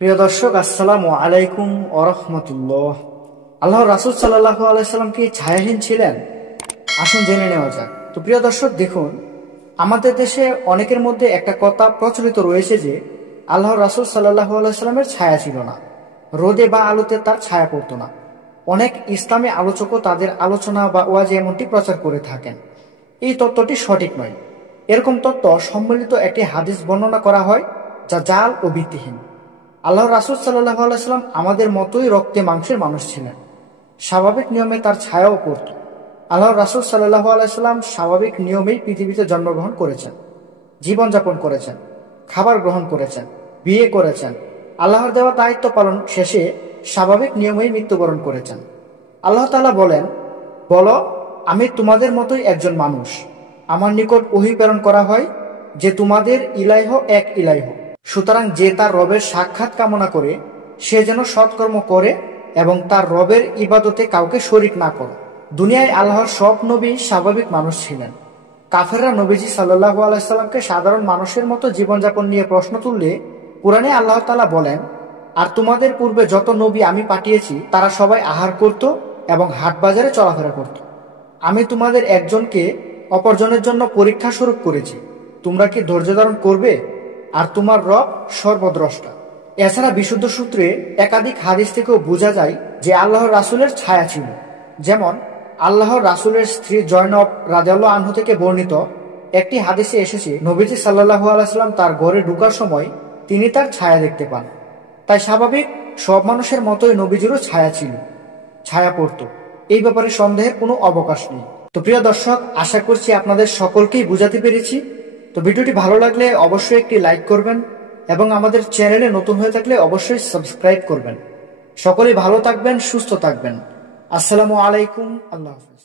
প্রিয় দর্শক, আসসালামু আলাইকুম ওয়া রাহমাতুল্লাহ। আল্লাহর রাসূল সাল্লাল্লাহু আলাইহি সাল্লাম কি ছায়াহীন ছিলেন? আসুন জেনে নেওয়া যাক। তো প্রিয় দর্শক, দেখুন, আমাদের দেশে অনেকের মধ্যে একটা কথা প্রচলিত রয়েছে যে আল্লাহর রাসূল সাল্লাল্লাহু আলাইহি সাল্লামের ছায়া ছিল না, রোদে বা আলোতে তার ছায়া পড়তো না। অনেক ইসলামী আলোচকও তাদের আলোচনা বা ওয়াজে এমনটি প্রচার করে থাকেন। এই তত্ত্বটি সঠিক নয়। এরকম তত্ত্ব সম্মিলিত একটি হাদিস বর্ণনা করা হয় যা জাল ও ভিত্তিহীন। আল্লাহর রাসূল সাল্লাল্লাহু আলাইহি সাল্লাম আমাদের মতোই রক্তে মাংসের মানুষ ছিলেন। স্বাভাবিক নিয়মে তার ছায়াও পড়ত। আল্লাহর রাসূল সাল্লাল্লাহু আলাইহি সাল্লাম স্বাভাবিক নিয়মেই পৃথিবীতে জন্মগ্রহণ করেছেন, জীবনযাপন করেছেন, খাবার গ্রহণ করেছেন, বিয়ে করেছেন। আল্লাহর দেওয়া দায়িত্ব পালন শেষে স্বাভাবিক নিয়মেই মৃত্যুবরণ করেছেন। আল্লাহ তাআলা বলেন, বলো, আমি তোমাদের মতোই একজন মানুষ। আমার নিকট ওহী প্রেরণ করা হয় যে তোমাদের ইলাহ এক ইলাহ। সুতরাং যে তার রবের সাক্ষাৎ কামনা করে সে যেন সৎকর্ম করে এবং তার রবের ইবাদতে কাউকে শরিক না করে। দুনিয়ায় আল্লাহর সব নবী স্বাভাবিক মানুষ ছিলেন। কাফেররা নবীজি সাল্লাল্লাহু আলাইহি সাল্লামকে সাধারণ মানুষের মতো জীবনযাপন নিয়ে প্রশ্ন তুললে কুরআনে আল্লাহ তাআলা বলেন, আর তোমাদের পূর্বে যত নবী আমি পাঠিয়েছি তারা সবাই আহার করত এবং হাট বাজারে চলাফেরা করত। আমি তোমাদের একজনকে অপরজনের জন্য পরীক্ষা স্বরূপ করেছি। তোমরা কি ধৈর্য ধারণ করবে? আর তোমার রব সর্বদ্রষ্টা। এছাড়া বিশুদ্ধ সূত্রে একাধিক হাদিস থেকেও বোঝা যায় যে আল্লাহর রাসূলের ছায়া ছিল। যেমন আল্লাহর রাসূলের স্ত্রী জয়নব রাদিয়াল্লাহু আনহা থেকে বর্ণিত একটি হাদিসে এসেছে, নবীজি সাল্লাল্লাহু আলাইহি সাল্লাম তার ঘরে ঢোকার সময় তিনি তার ছায়া দেখতে পান। তাই স্বাভাবিক সব মানুষের মতোই নবীজিরও ছায়া ছিল, ছায়া পড়ত। এই ব্যাপারে সন্দেহের কোনো অবকাশ নেই। তো প্রিয় দর্শক, আশা করছি আপনাদের সকলকেই বুঝাতে পেরেছি। তো ভিডিওটি ভালো লাগলে অবশ্যই একটি লাইক করবেন এবং আমাদের চ্যানেলে নতুন হয়ে থাকলে অবশ্যই সাবস্ক্রাইব করবেন। সকলেই ভালো থাকবেন, সুস্থ থাকবেন। আসসালামু আলাইকুম। আল্লাহ হাফেজ।